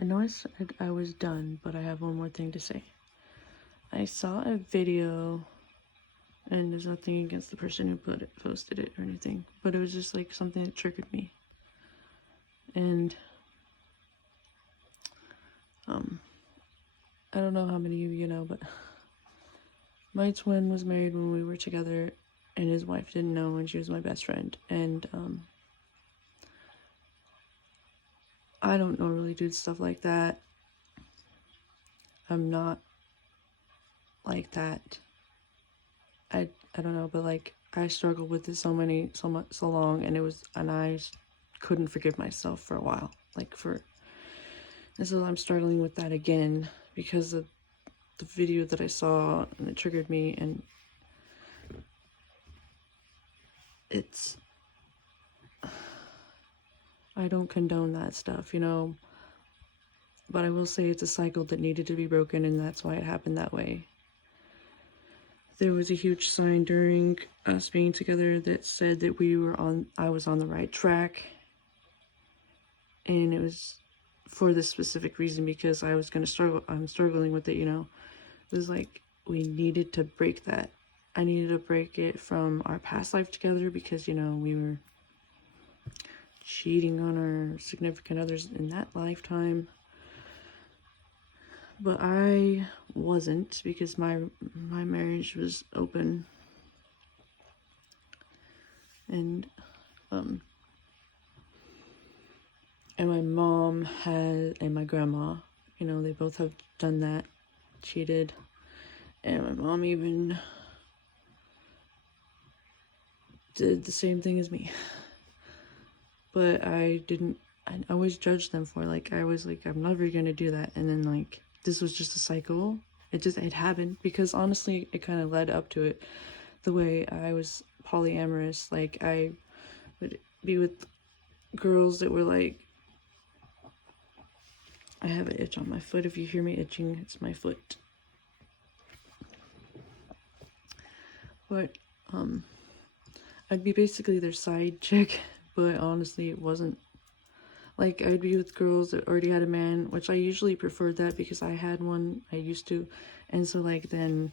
I know I said I was done, but I have one more thing to say. I saw a video, and there's nothing against the person who posted it or anything, but it was just like something that triggered me. And I don't know how many of you know, but my twin was married when we were together, and his wife didn't know, and she was my best friend. And I don't normally do stuff like that. I'm not like that. I don't know, but like I struggled with it so long, and I couldn't forgive myself for a while. And so I'm struggling with that again because of the video that I saw, and it triggered me, and it's, I don't condone that stuff, you know, but I will say it's a cycle that needed to be broken, and that's why it happened that way. There was a huge sign during us being together that said that I was on the right track, and it was for this specific reason, because I'm struggling with it, you know. It was like, we needed to break that. I needed to break it from our past life together, because, you know, we were cheating on our significant others in that lifetime. But I wasn't, because my marriage was open. And my mom and my grandma, you know, they both have done that, cheated. And my mom even did the same thing as me. But I always judged them for, like, I was like, I'm never gonna do that. And then, like, this was just a cycle. It happened, because honestly, it kind of led up to it. The way I was polyamorous, like, I would be with girls that were like, I have an itch on my foot. If you hear me itching, it's my foot. But I'd be basically their side chick, but honestly, it wasn't. Like, I'd be with girls that already had a man, which I usually preferred that, because I had one, I used to. And so, like, then,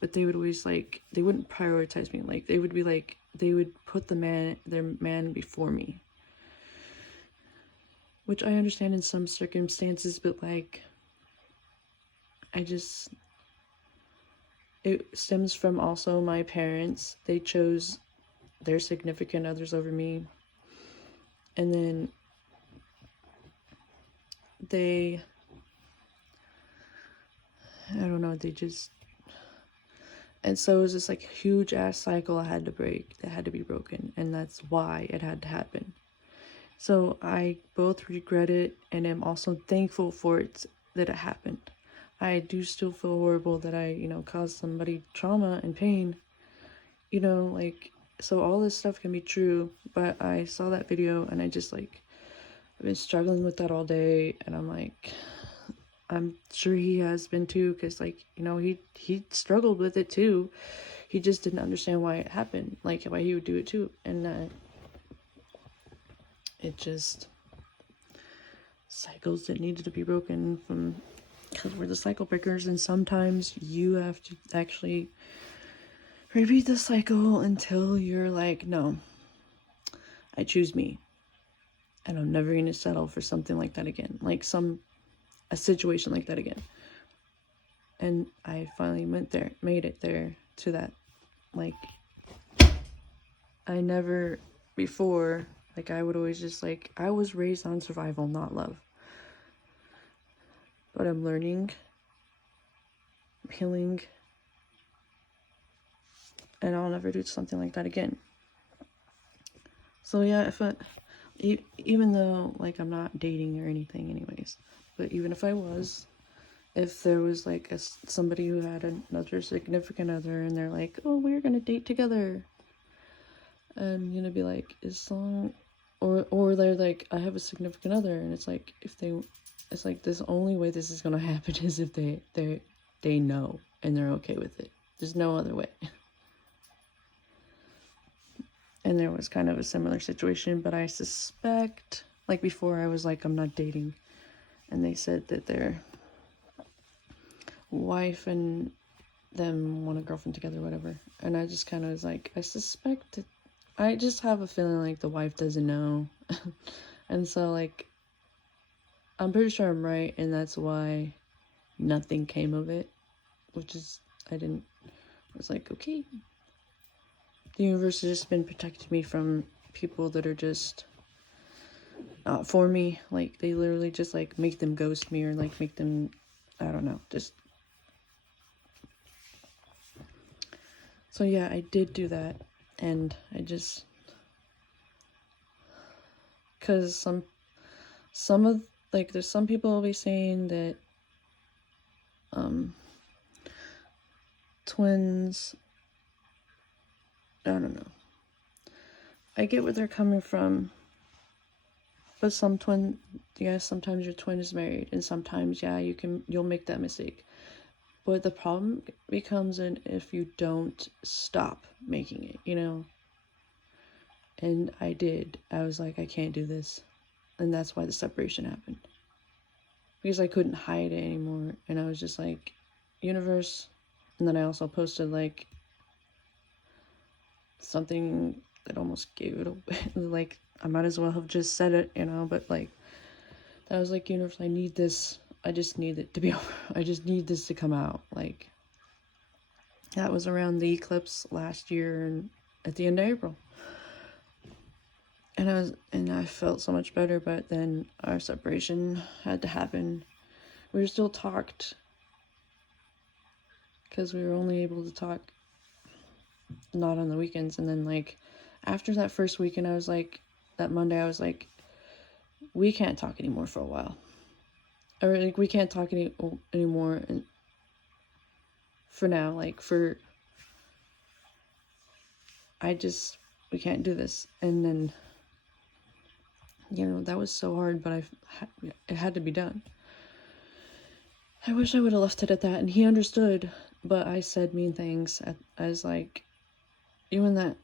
but they would always, like, they wouldn't prioritize me. Like, they would be like, they would put their man before me. Which I understand in some circumstances, but, like, it stems from also my parents. They chose their significant others over me. And then I don't know, and so it was this, like, huge ass cycle I had to break, that had to be broken, and that's why it had to happen. So I both regret it, and am also thankful for it, that it happened. I do still feel horrible that I, you know, caused somebody trauma and pain, you know, like, so all this stuff can be true, but I saw that video, and I just, like, I've been struggling with that all day, and I'm like, I'm sure he has been too, because, like, you know, he struggled with it too. He just didn't understand why it happened, like, why he would do it too. And it just, cycles that needed to be broken from, because we're the cycle breakers, and sometimes you have to actually repeat the cycle until you're like, no, I choose me, and I'm never going to settle for something like that again, like a situation like that again. And I finally made it there to that. Like, I never before, like, I would always just, like, I was raised on survival, not love. But I'm learning, healing, and I'll never do something like that again. So yeah, even though, like, I'm not dating or anything anyways, but even if I was, if there was, like, somebody who had another significant other, and they're like, oh, we're gonna date together, and, you know, be like, or they're like, I have a significant other, and it's like, it's like, this only way this is gonna happen is if they know, and they're okay with it. There's no other way. And there was kind of a similar situation, but I suspect, like, before I was like, I'm not dating. and they said that their wife and them want a girlfriend together, whatever. And I just kind of was like, I suspect that, I just have a feeling like the wife doesn't know. And so, like, I'm pretty sure I'm right, and that's why nothing came of it. Which is, I was like, okay. The universe has just been protecting me from people that are just not for me. Like, they literally just, like, make them ghost me, or, like, make them, I don't know, just. So, yeah, I did do that, and I just, because some of, like, there's some people will be saying that, twins, I don't know. I get where they're coming from, but sometimes your twin is married, and sometimes, yeah, you'll make that mistake. But the problem becomes in if you don't stop making it, you know? And I did. I was like, I can't do this. And that's why the separation happened. Because I couldn't hide it anymore. And I was just like, universe. And then I also posted, like, something that almost gave it away. Like, I might as well have just said it, you know? But, like, I was like, universe, I need this. I just need it to be over. I just need this to come out. Like, that was around the eclipse last year, and at the end of April. And I felt so much better, but then our separation had to happen. We were still talked, because we were only able to talk not on the weekends. And then, like, after that first weekend, I was like, that Monday, I was like, we can't talk anymore for a while. Or, like, we can't talk anymore and for now. Like, we can't do this. And then, you know, that was so hard, but it had to be done. I wish I would have left it at that, and he understood, but I said mean things. I was like, you and that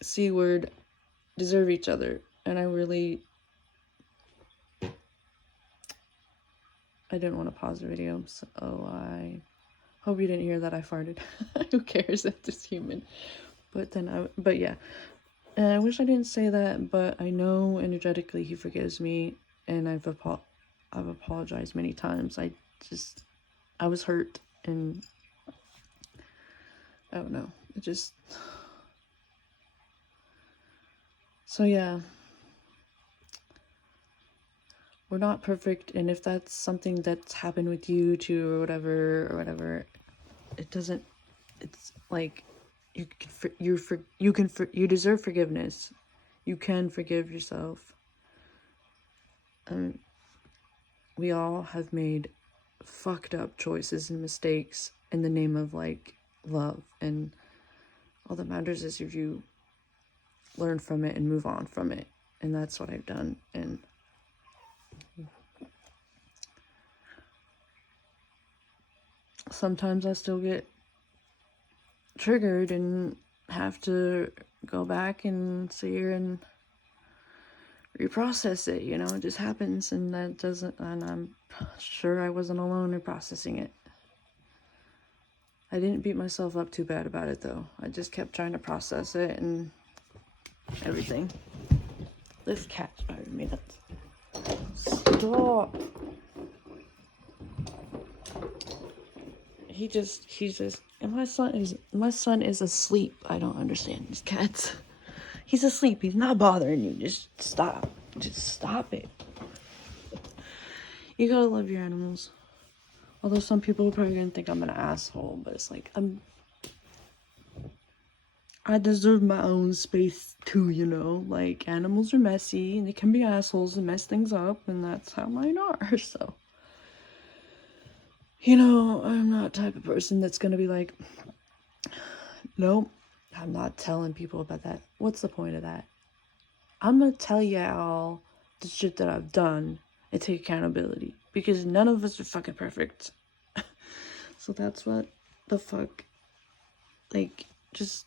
C word deserve each other. And I didn't want to pause the video, so I hope you didn't hear that I farted. Who cares? That's just human. But yeah. And I wish I didn't say that, but I know energetically he forgives me, and I've apologized many times. I was hurt, and I don't know. So yeah. We're not perfect, and if that's something that's happened with you too, or whatever, it's like, you deserve forgiveness. You can forgive yourself. We all have made fucked up choices and mistakes in the name of, like, love, and all that matters is if you learn from it and move on from it. And that's what I've done. And sometimes I still get triggered and have to go back and sit here and reprocess it, you know? It just happens, and I'm sure I wasn't alone in processing it. I didn't beat myself up too bad about it, though. I just kept trying to process it and everything. This cat's driving me nuts. Stop. And my son is asleep. I don't understand these cats. He's asleep. He's not bothering you. Just stop. Just stop it. You gotta love your animals. Although some people are probably gonna think I'm an asshole, but it's like, I deserve my own space too, you know? Like, animals are messy, and they can be assholes and mess things up, and that's how mine are, so. You know, I'm not the type of person that's gonna be like, nope, I'm not telling people about that. What's the point of that? I'm gonna tell y'all the shit that I've done and take accountability, because none of us are fucking perfect. So that's what the fuck, like, just,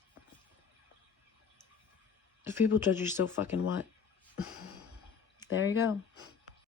if people judge you, so fucking what? There you go.